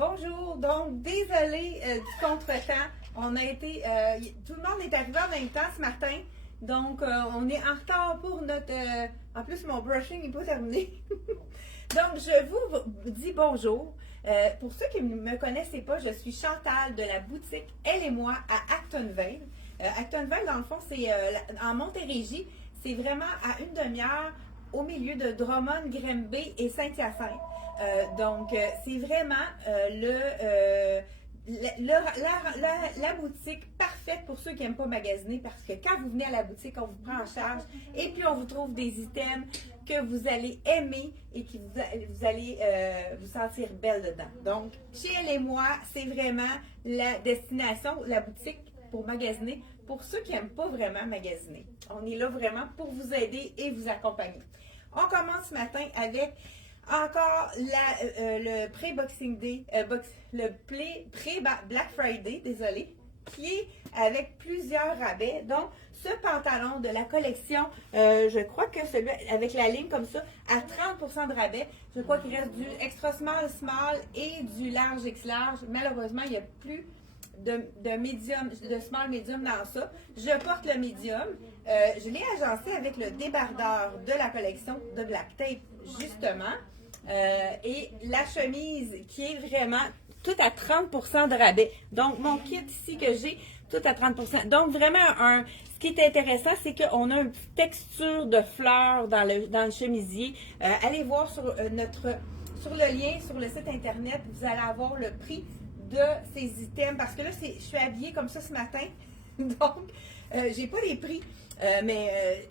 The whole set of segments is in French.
Bonjour, donc désolé du contretemps. On a été, tout le monde est arrivé en même temps ce matin, donc on est en retard pour notre. En plus, mon brushing n'est pas terminé. Donc, je vous dis bonjour. Pour ceux qui ne me connaissaient pas, je suis Chantal de la boutique Elle et moi à Actonville. Actonville, dans le fond, c'est en Montérégie. C'est vraiment à une demi-heure au milieu de Drummond, Granby et Saint-Hyacinthe. Donc, c'est vraiment la boutique parfaite pour ceux qui n'aiment pas magasiner parce que quand vous venez à la boutique, on vous prend en charge et puis on vous trouve des items que vous allez aimer et que vous allez vous sentir belle dedans. Donc, chez Elle et moi, c'est vraiment la destination, la boutique pour magasiner pour ceux qui n'aiment pas vraiment magasiner. On est là vraiment pour vous aider et vous accompagner. On commence ce matin avec encore le pré-Boxing Day, le pré-Black Friday, désolé, qui est avec plusieurs rabais. Donc, ce pantalon de la collection, je crois que celui avec la ligne comme ça, à 30% de rabais. Je crois qu'il reste du extra small, small et du large X large. Malheureusement, il n'y a plus de medium, de small medium dans ça. Je porte le medium. Je l'ai agencé avec le débardeur de la collection de Black Tape, justement. Et la chemise qui est vraiment tout à 30% de rabais. Donc, mon kit ici que j'ai, tout à 30%. Donc, vraiment, ce qui est intéressant, c'est qu'on a une petite texture de fleurs dans le chemisier. Allez voir sur sur le lien, sur le site internet, vous allez avoir le prix de ces items. Parce que là, je suis habillée comme ça ce matin. Donc, j'ai pas les prix. Mais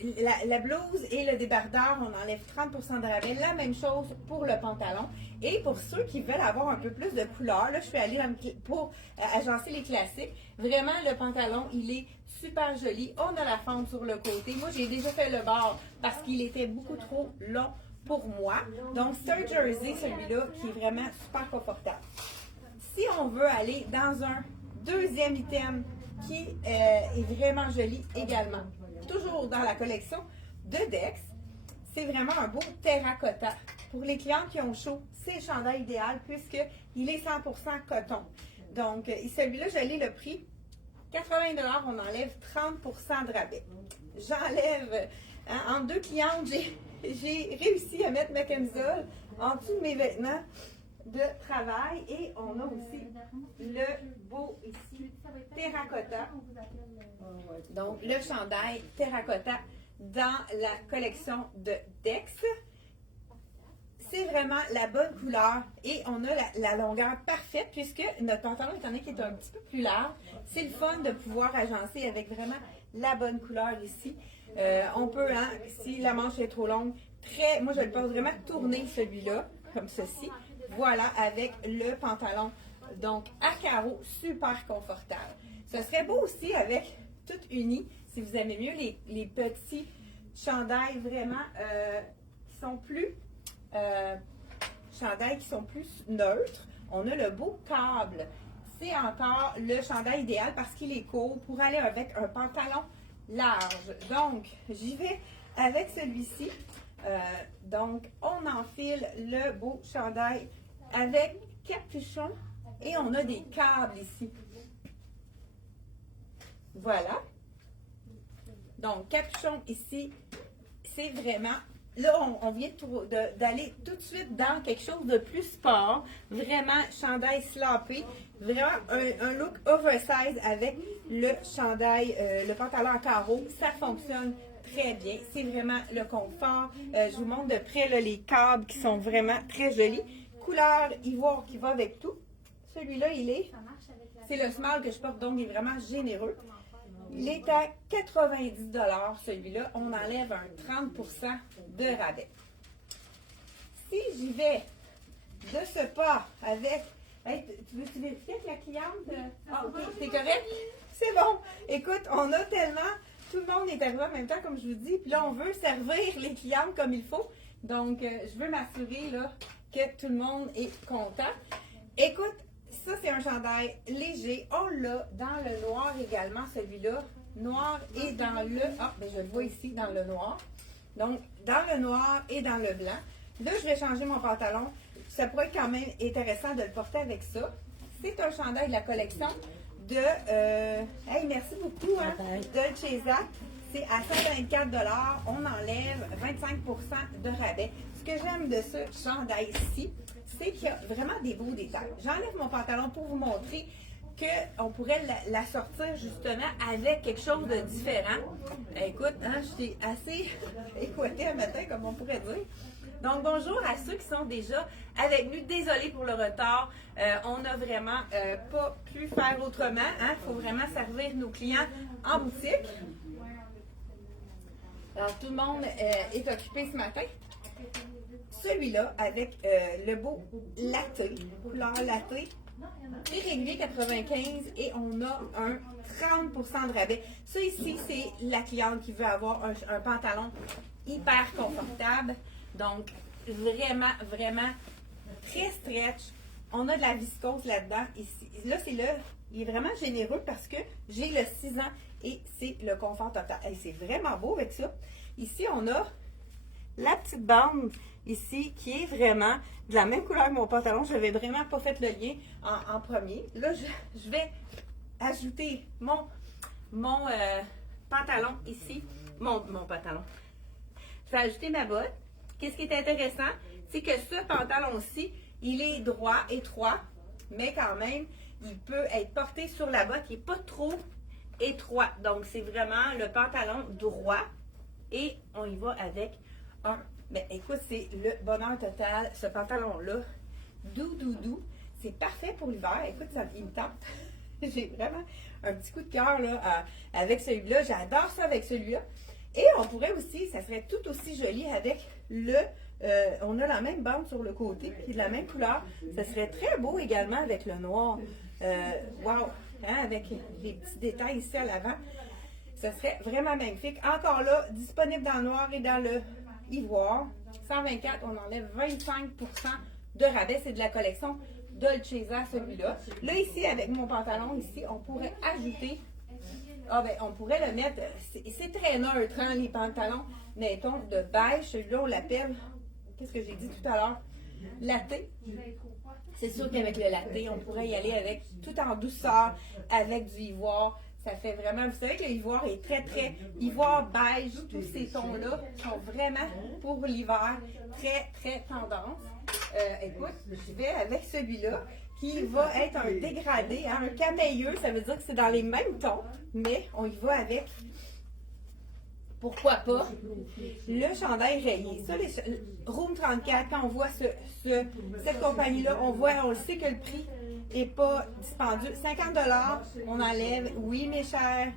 la blouse et le débardeur, on enlève 30% de rabais. La même chose pour le pantalon. Et pour ceux qui veulent avoir un peu plus de couleur, là, je suis allée pour agencer les classiques. Vraiment, le pantalon, il est super joli. On a la fente sur le côté. Moi, j'ai déjà fait le bord parce qu'il était beaucoup trop long pour moi. Donc, c'est un jersey, celui-là, qui est vraiment super confortable. Si on veut aller dans un deuxième item qui est vraiment joli également, toujours dans la collection de Dex, c'est vraiment un beau terracotta. Pour les clients qui ont chaud, c'est le chandail idéal puisqu'il est 100% coton. Donc, celui-là, je l'ai le prix 80 $, on enlève 30% de rabais. J'enlève, en deux clientes, j'ai réussi à mettre ma camisole en dessous de mes vêtements de travail et on a aussi le beau ici terracotta. Donc le chandail terracotta dans la collection de Dex. C'est vraiment la bonne couleur et on a la longueur parfaite puisque notre pantalon étant donné qu'il est un petit peu plus large, c'est le fun de pouvoir agencer avec vraiment la bonne couleur ici. On peut, si la manche est trop longue, moi je le porte vraiment tourner celui-là, comme ceci. Voilà, avec le pantalon, donc à carreaux, super confortable. Ce serait beau aussi avec tout uni, si vous aimez mieux les petits chandails vraiment qui sont plus neutres. On a le beau câble. C'est encore le chandail idéal parce qu'il est court pour aller avec un pantalon large. Donc, j'y vais avec celui-ci. Donc, on enfile le beau chandail avec capuchon et on a des câbles ici. Voilà. Donc, capuchon ici, c'est vraiment... Là, on vient d'aller tout de suite dans quelque chose de plus sport. Vraiment, chandail sloppy. Vraiment, un look oversize avec le chandail, le pantalon à carreaux. Ça fonctionne très bien. C'est vraiment le confort. Je vous montre de près là, les câbles qui sont vraiment très jolis. Couleur ivoire qui va avec tout. Celui-là, c'est le small que je porte, donc il est vraiment généreux. Il est à 90 $, celui-là. On enlève un 30% de rabais. Si j'y vais de ce pas avec... Hey, tu veux-tu vérifier avec la cliente? Ah, ok, c'est correct? C'est bon. Écoute, on a tellement... Tout le monde est arrivé en même temps, comme je vous dis. Puis là, on veut servir les clientes comme il faut. Donc, je veux m'assurer là que tout le monde est content. Écoute, ça, c'est un chandail léger. On l'a dans le noir également, celui-là. Noir et dans le... Ah, ben je le vois ici, dans le noir. Donc, dans le noir et dans le blanc. Là, je vais changer mon pantalon. Ça pourrait être quand même intéressant de le porter avec ça. C'est un chandail de la collection de... hey, merci beaucoup, hein, Dolce Vita. C'est à 124 $. On enlève 25 % de rabais. Ce que j'aime de ce chandail-ci, c'est qu'il y a vraiment des beaux détails. J'enlève mon pantalon pour vous montrer qu'on pourrait la sortir justement avec quelque chose de différent. Écoute, hein, j'étais assez écoutée un matin, comme on pourrait dire. Donc, bonjour à ceux qui sont déjà avec nous. Désolée pour le retard. On n'a vraiment pas pu faire autrement. Il faut vraiment servir nos clients en boutique. Alors, tout le monde est occupé ce matin. Celui-là, avec le beau latte, couleur latte, prix régulier 95 et on a un 30 % de rabais. Ça ici, c'est la cliente qui veut avoir un pantalon hyper confortable. Donc, vraiment, vraiment très stretch. On a de la viscose là-dedans. Ici. Là, il est vraiment généreux parce que j'ai le 6 ans et c'est le confort total. Et c'est vraiment beau avec ça. Ici, on a la petite bande ici qui est vraiment de la même couleur que mon pantalon. Je n'avais vraiment pas fait le lien en premier. Là, je vais ajouter mon pantalon ici. Mon pantalon. Je vais ajouter ma botte. Qu'est-ce qui est intéressant, c'est que ce pantalon-ci, il est droit, étroit, mais quand même, il peut être porté sur la botte. Il n'est pas trop étroit. Donc, c'est vraiment le pantalon droit. Et on y va avec un... Mais écoute, c'est le bonheur total. Ce pantalon-là, doux. C'est parfait pour l'hiver. Écoute, il me tente. J'ai vraiment un petit coup de cœur là, avec celui-là. J'adore ça avec celui-là. Et on pourrait aussi, ça serait tout aussi joli avec on a la même bande sur le côté, qui est de la même couleur. Ça serait très beau également avec le noir. Wow! Hein, avec les petits détails ici à l'avant. Ça serait vraiment magnifique. Encore là, disponible dans le noir et dans le ivoire. 124, on enlève 25 % de rabais. C'est de la collection Dolce Vita, celui-là. Là, ici, avec mon pantalon, ici, on pourrait ajouter... on pourrait le mettre... C'est très neutre, hein, les pantalons, mettons, de beige. Celui-là, on l'appelle... Qu'est-ce que j'ai dit tout à l'heure? Latte. C'est sûr qu'avec le latte, on pourrait y aller avec tout en douceur, avec du ivoire. Ça fait vraiment, vous savez que l'ivoire est très ivoire beige, tous ces tons-là sont vraiment pour l'hiver très tendance. Écoute, je vais avec celui-là qui va être un dégradé, hein, un cameilleux, ça veut dire que c'est dans les mêmes tons, mais on y va avec, pourquoi pas, le chandail rayé. Ça, Room 34, quand on voit cette compagnie-là, on le sait que le prix n'est pas dispendieux. 50 $, on enlève, oui, mes chers,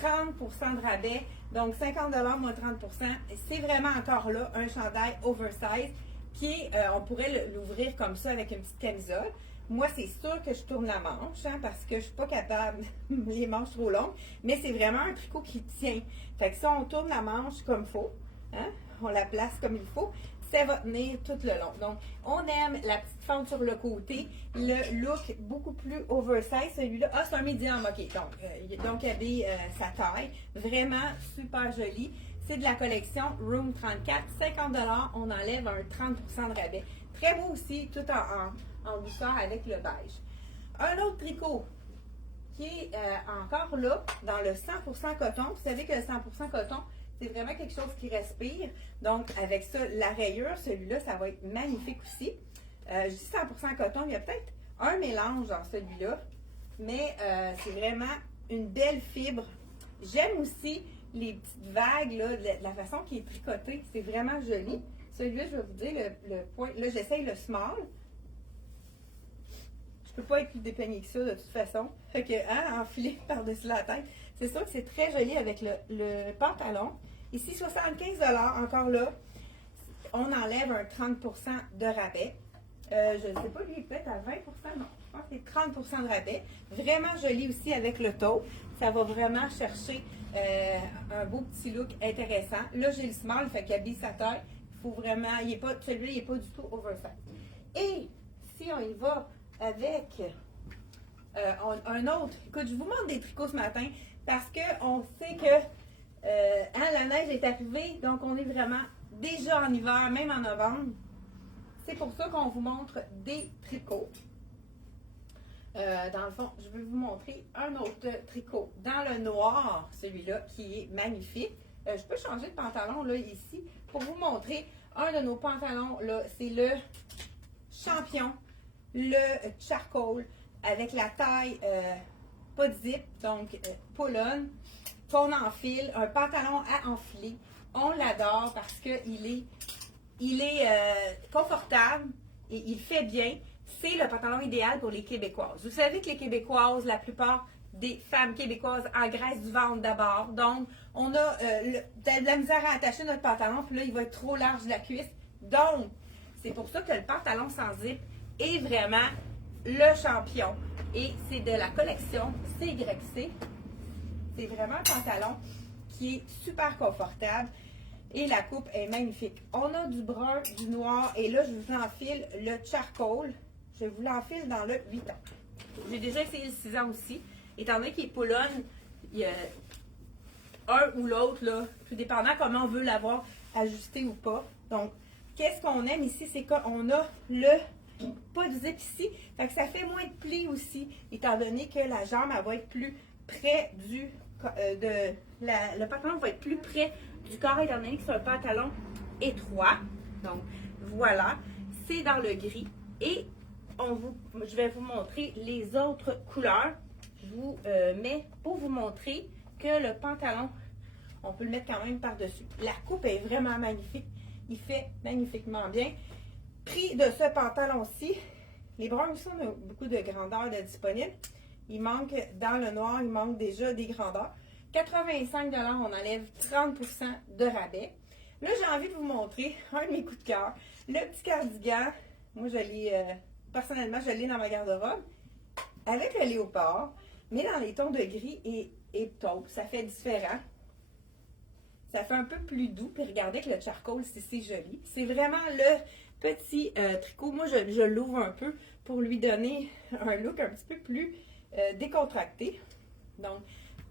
30 % de rabais. Donc, 50 $ moins 30 %. C'est vraiment encore là un chandail oversize qui est, on pourrait l'ouvrir comme ça avec une petite camisole. Moi, c'est sûr que je tourne la manche, hein, parce que je ne suis pas capable, les manches trop longues, mais c'est vraiment un tricot qui tient. Fait que ça, on tourne la manche comme il faut, hein, on la place comme il faut, ça va tenir tout le long. Donc, on aime la petite fente sur le côté, le look beaucoup plus oversize, celui-là. Ah, c'est un medium, ok, donc il y avait sa taille, vraiment super joli. C'est de la collection Room 34, 50 $, on enlève un 30 % de rabais. Très beau aussi, tout en douceur avec le beige. Un autre tricot qui est encore là, dans le 100% coton. Vous savez que le 100% coton, c'est vraiment quelque chose qui respire. Donc, avec ça, la rayure, celui-là, ça va être magnifique aussi. Je dis 100% coton, il y a peut-être un mélange dans celui-là, mais c'est vraiment une belle fibre. J'aime aussi les petites vagues, là, de la façon qui est tricotée. C'est vraiment joli. Celui-là, je vais vous dire le point. Là, j'essaye le small. Je peux pas être plus dépeigné que ça, de toute façon. Fait que, hein, enfilé par-dessus la tête. C'est sûr que c'est très joli avec le pantalon. Ici, 75 $, encore là. On enlève un 30 % de rabais. Je ne sais pas, lui, peut-être à 20 %, non. Je pense que c'est 30 % de rabais. Vraiment joli aussi avec le taupe. Ça va vraiment chercher un beau petit look intéressant. Là, j'ai le small, fait qu'il habille sa taille. Il faut vraiment, celui-là, il n'est pas du tout oversize. Et si on y va avec un autre, écoute, je vous montre des tricots ce matin parce qu'on sait que la neige est arrivée, donc on est vraiment déjà en hiver, même en novembre. c'est pour ça qu'on vous montre des tricots. Dans le fond, je vais vous montrer un autre tricot dans le noir, celui-là qui est magnifique. Je peux changer de pantalon là ici pour vous montrer un de nos pantalons. Là, c'est le Champion, le charcoal avec la taille pas de zip, donc pull-on, qu'on enfile, un pantalon à enfiler. On l'adore parce qu'il est confortable et il fait bien. C'est le pantalon idéal pour les Québécoises. Vous savez que les Québécoises, la plupart des femmes québécoises engraissent du ventre d'abord. Donc, on a de la misère à attacher notre pantalon, puis là, il va être trop large de la cuisse. Donc, c'est pour ça que le pantalon sans zip est vraiment le champion. Et c'est de la collection CYC. C'est vraiment un pantalon qui est super confortable. Et la coupe est magnifique. On a du brun, du noir. Et là, je vous enfile le charcoal. Je vous l'enfile dans le 8 ans. J'ai déjà essayé le 6 ans aussi. Étant donné qu'il est pull-on, il y a un ou l'autre, là, tout dépendant comment on veut l'avoir ajusté ou pas. Donc, qu'est-ce qu'on aime ici, c'est qu'on a le pas de zip ici. Fait que ça fait moins de plis aussi, étant donné que la jambe, elle va être plus près du... le pantalon va être plus près du corps, étant donné que c'est un pantalon étroit. Donc, voilà. C'est dans le gris. Et je vais vous montrer les autres couleurs. Je vous mets pour vous montrer que le pantalon, on peut le mettre quand même par-dessus. La coupe est vraiment magnifique. Il fait magnifiquement bien. Prix de ce pantalon-ci, les bruns aussi, on a beaucoup de grandeur de disponible. Il manque, dans le noir, il manque déjà des grandeurs. 85 $, on enlève 30 % de rabais. Là, j'ai envie de vous montrer un de mes coups de cœur. Le petit cardigan, moi, je l'ai, personnellement, je l'ai dans ma garde-robe. Avec le léopard, mais dans les tons de gris et taupe, ça fait différent. Ça fait un peu plus doux. Puis regardez que le charcoal, c'est joli. C'est vraiment le petit tricot. Moi, je l'ouvre un peu pour lui donner un look un petit peu plus décontracté. Donc,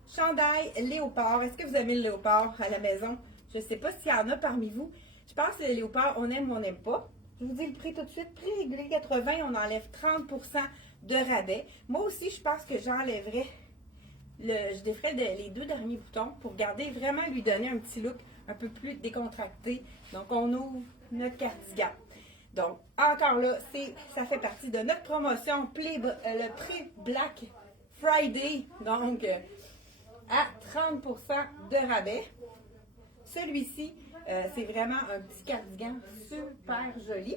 chandail léopard. Est-ce que vous aimez le léopard à la maison? Je ne sais pas s'il y en a parmi vous. Je pense que le léopard, on aime ou on n'aime pas. Je vous dis le prix tout de suite. Prix régulier 80, on enlève 30 % de rabais. Moi aussi, je pense que j'enlèverais, je déferais les 2 derniers boutons pour garder vraiment lui donner un petit look un peu plus décontracté. Donc, on ouvre notre cardigan. Donc, encore là, ça fait partie de notre promotion, le prix Black Friday. Donc, à 30 % de rabais. Celui-ci, c'est vraiment un petit cardigan super joli.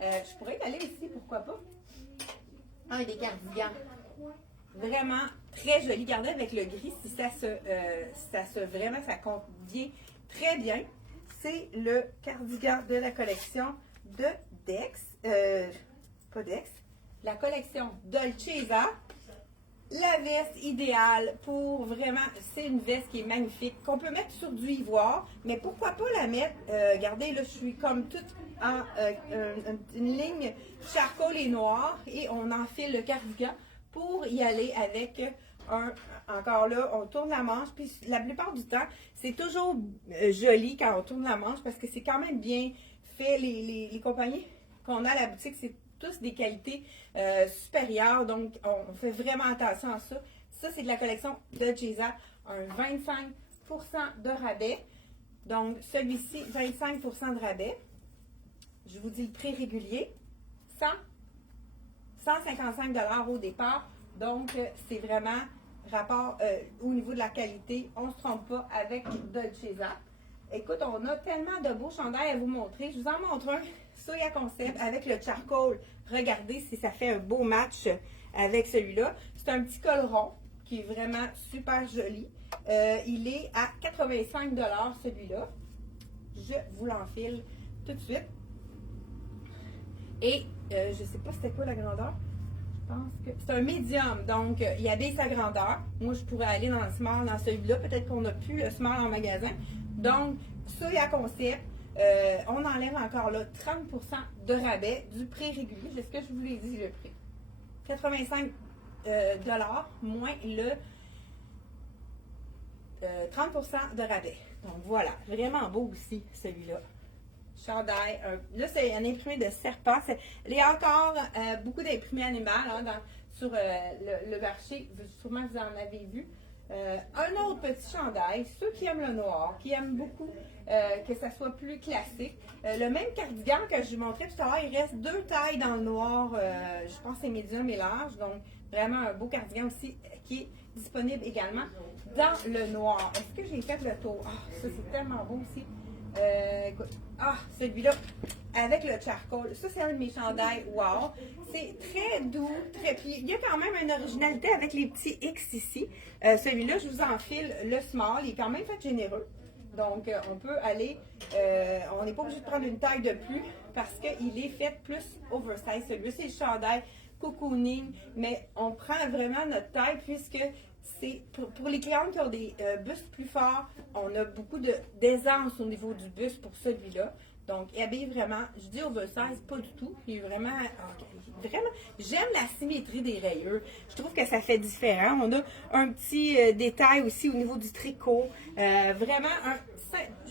Je pourrais y aller ici, pourquoi pas? Un des cardigans vraiment très joli. Regardez avec le gris, si vraiment, ça convient très bien. C'est le cardigan de la collection de Dex. Pas Dex. La collection Dolcezza. La veste idéale pour vraiment, c'est une veste qui est magnifique, qu'on peut mettre sur du ivoire, mais pourquoi pas la mettre, regardez là, je suis comme toute en une ligne charcoal et noir, et on enfile le cardigan pour y aller avec encore là, on tourne la manche, puis la plupart du temps, c'est toujours joli quand on tourne la manche, parce que c'est quand même bien fait, les compagnies qu'on a à la boutique, c'est tous des qualités supérieures, donc on fait vraiment attention à ça. Ça, c'est de la collection Dolcezza, un 25 % de rabais. Donc, celui-ci, 25 % de rabais. Je vous dis le prix régulier, 155 $ au départ. Donc, c'est vraiment rapport au niveau de la qualité. On ne se trompe pas avec Dolcezza. Écoute, on a tellement de beaux chandails à vous montrer. Je vous en montre un. Soya Concept avec le charcoal. Regardez si ça fait un beau match avec celui-là. C'est un petit col rond qui est vraiment super joli. Il est à 85 $ celui-là. Je vous l'enfile tout de suite. Et je ne sais pas c'était quoi la grandeur. Je pense que c'est un médium. Donc, il y a sa grandeur. Moi, je pourrais aller dans le small dans celui-là. Peut-être qu'on n'a plus le small en magasin. Donc, Soya Concept. On enlève encore là 30 % de rabais du prix régulier. Est-ce que je vous l'ai dit le prix? 85 $ moins le 30 % de rabais. Donc voilà, vraiment beau aussi celui-là. chandail. Là, c'est un imprimé de serpent. Il y a encore beaucoup d'imprimés animaux hein, sur le marché. Sûrement, vous en avez vu. Un autre petit chandail. Ceux qui aiment le noir, qui aiment beaucoup que ça soit plus classique. Le même cardigan que je vous montrais tout à l'heure, il reste 2 tailles dans le noir. Je pense que c'est médium et large. Donc, vraiment un beau cardigan aussi qui est disponible également dans le noir. Est-ce que j'ai fait le tour? Ah, ça, c'est tellement beau aussi. Écoute, celui-là, avec le charcoal. Ça, c'est un de mes chandails. Wow! C'est très doux, très... Puis, il y a quand même une originalité avec les petits X ici. Celui-là, je vous enfile le small. Il est quand même fait généreux. Donc, on peut aller... on n'est pas obligé de prendre une taille de plus parce qu'il est fait plus oversize. Celui-là, c'est le chandail cocooning, mais on prend vraiment notre taille puisque c'est pour les clientes qui ont des bustes plus forts, on a beaucoup d'aisance au niveau du buste pour celui-là. Donc, il habille vraiment, je dis oversize, pas du tout. Il est vraiment, j'aime la symétrie des rayures. Je trouve que ça fait différent. On a un petit détail aussi au niveau du tricot. Vraiment,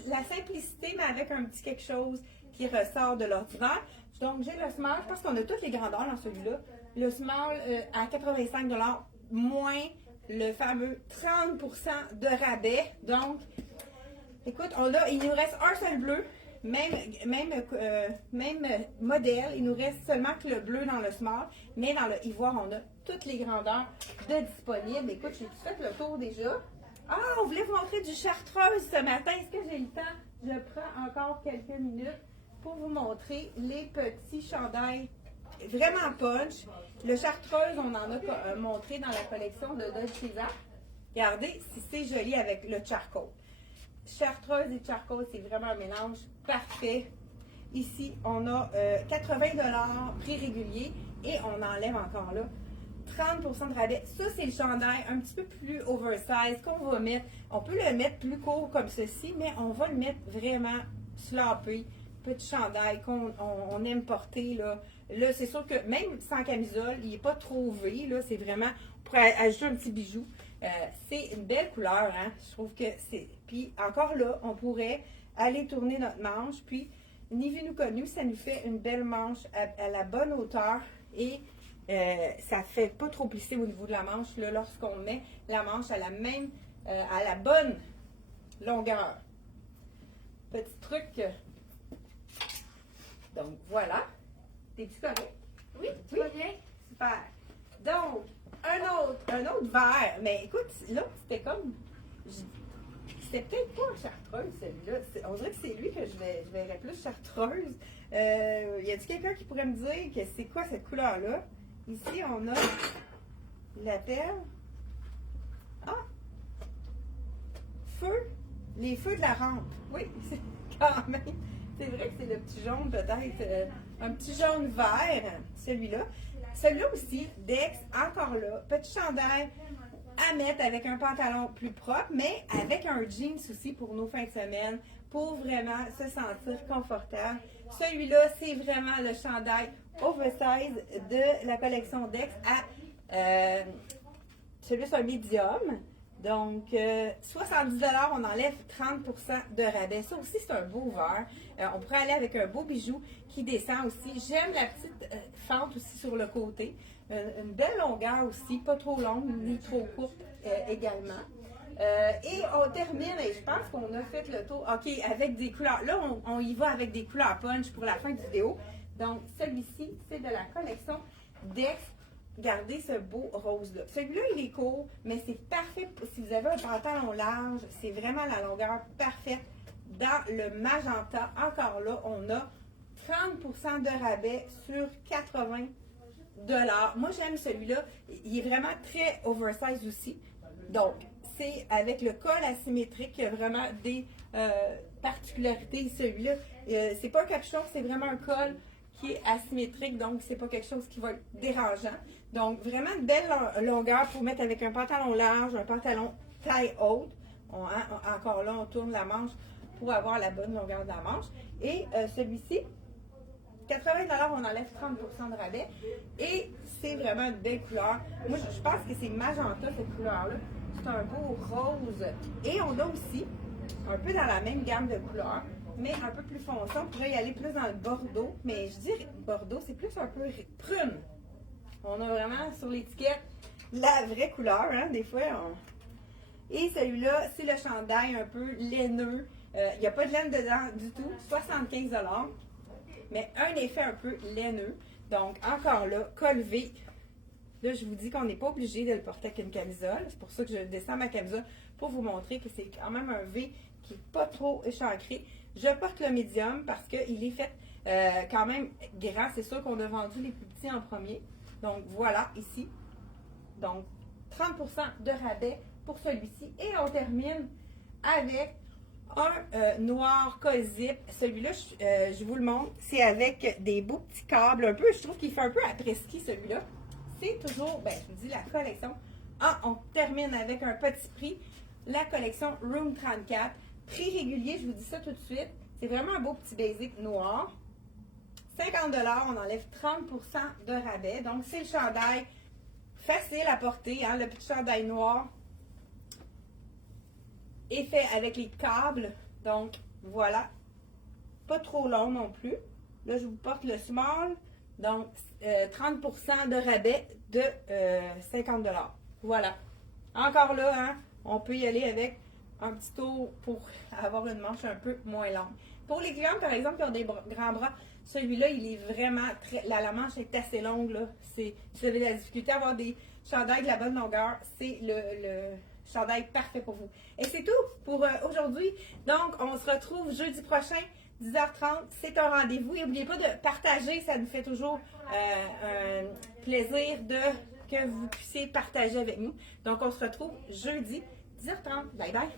la simplicité, mais avec un petit quelque chose qui ressort de l'ordinaire. Donc, j'ai le small. Je pense qu'on a toutes les grandeurs dans celui-là. Le small à 85 $, moins le fameux 30% de rabais. Donc, écoute, il nous reste un seul bleu, même modèle. Il nous reste seulement que le bleu dans le small, mais dans le ivoire, on a toutes les grandeurs de disponibles. Écoute, j'ai tout fait le tour déjà. Ah, on voulait vous montrer du chartreuse ce matin. Est-ce que j'ai le temps? Je prends encore quelques minutes pour vous montrer les petits chandails vraiment punch. Le chartreuse, on en a montré dans la collection de Dolce Vita. Regardez si c'est joli avec le charcoal. Chartreuse et charcoal, c'est vraiment un mélange parfait. Ici, on a 80 $ prix régulier et on enlève encore là 30% de rabais. Ça, c'est le chandail un petit peu plus oversize qu'on va mettre. On peut le mettre plus court comme ceci, mais on va le mettre vraiment sloppy. Petit chandail qu'on aime porter. Là, c'est sûr que même sans camisole, il n'est pas trop V. C'est vraiment pour ajouter un petit bijou. C'est une belle couleur. Hein? Je trouve que c'est... Puis encore là, on pourrait aller tourner notre manche. Puis, ni vu ni connu, ça nous fait une belle manche à la bonne hauteur. Et ça ne fait pas trop plisser au niveau de la manche lorsqu'on met la manche à la bonne longueur. Petit truc... Donc, voilà. T'es-tu correct? Oui, tout va bien. Super. Donc, un autre verre. Mais écoute, là, c'était comme... C'était peut-être pas chartreuse, celui-là. On dirait que c'est lui que je verrais plus chartreuse. Y a-t-il quelqu'un qui pourrait me dire que c'est quoi cette couleur-là? Ici, on a la perle. Ah! Feu. Les feux de la rampe. Oui, c'est quand même... C'est vrai que c'est le petit jaune peut-être, un petit jaune vert, celui-là. Celui-là aussi, Dex, encore là, petit chandail à mettre avec un pantalon plus propre, mais avec un jeans aussi pour nos fins de semaine, pour vraiment se sentir confortable. Celui-là, c'est vraiment le chandail oversize de la collection Dex celui-là, c'est un médium. Donc, 70 $, on enlève 30% de rabais. Ça aussi, c'est un beau verre. On pourrait aller avec un beau bijou qui descend aussi. J'aime la petite fente aussi sur le côté. Une belle longueur aussi, pas trop longue ni trop courte également. Et on termine, et je pense qu'on a fait le tour. OK, avec des couleurs. Là, on y va avec des couleurs punch pour la fin de vidéo. Donc, celui-ci, c'est de la collection Dex. Regardez ce beau rose-là. Celui-là, il est court, mais c'est parfait si vous avez un pantalon large. C'est vraiment la longueur parfaite. Dans le magenta, encore là, on a 30% de rabais sur 80 $. Moi, j'aime celui-là. Il est vraiment très oversize aussi. Donc, c'est avec le col asymétrique qu'il y a vraiment des particularités. Celui-là, c'est pas un capuchon, c'est vraiment un col qui est asymétrique, donc c'est pas quelque chose qui va être dérangeant. Donc, vraiment une belle longueur pour mettre avec un pantalon large, un pantalon taille haute. Encore là, on tourne la manche pour avoir la bonne longueur de la manche. Et celui-ci, 80 $, on enlève 30% de rabais. Et c'est vraiment une belle couleur. Moi, je pense que c'est magenta, cette couleur-là. C'est un beau rose. Et on a aussi, un peu dans la même gamme de couleurs, mais un peu plus foncé. On pourrait y aller plus dans le bordeaux, mais je dis bordeaux, c'est plus un peu prune. On a vraiment sur l'étiquette la vraie couleur, hein, des fois. Et celui-là, c'est le chandail un peu laineux. Il n'y a pas de laine dedans du tout, 75 $. Mais un effet un peu laineux. Donc, encore là, col V. Là, je vous dis qu'on n'est pas obligé de le porter avec une camisole. C'est pour ça que je descends ma camisole pour vous montrer que c'est quand même un V qui n'est pas trop échancré. Je porte le médium parce qu'il est fait quand même grand. C'est sûr qu'on a vendu les plus petits en premier. Donc, voilà, ici. Donc, 30% de rabais pour celui-ci. Et on termine avec un noir col zip. Celui-là, je vous le montre. C'est avec des beaux petits câbles un peu. Je trouve qu'il fait un peu après-ski, celui-là. C'est toujours, ben, je vous dis, la collection. Ah, on termine avec un petit prix. La collection Room 34. Prix régulier, je vous dis ça tout de suite. C'est vraiment un beau petit basic noir. 50 $, on enlève 30% de rabais. Donc, c'est le chandail facile à porter, hein, le petit chandail noir est fait avec les câbles. Donc, voilà. Pas trop long non plus. Là, je vous porte le small. Donc, 30% de rabais de 50 $. Voilà. Encore là, hein, on peut y aller avec un petit tour pour avoir une manche un peu moins longue. Pour les clients, par exemple, qui ont des grands bras, celui-là, il est vraiment très... la manche est assez longue, là. Si vous avez de la difficulté à avoir des chandails de la bonne longueur, c'est le chandail parfait pour vous. Et c'est tout pour aujourd'hui. Donc, on se retrouve jeudi prochain, 10h30. C'est un rendez-vous. Et n'oubliez pas de partager. Ça nous fait toujours un plaisir que vous puissiez partager avec nous. Donc, on se retrouve jeudi, 10h30. Bye bye!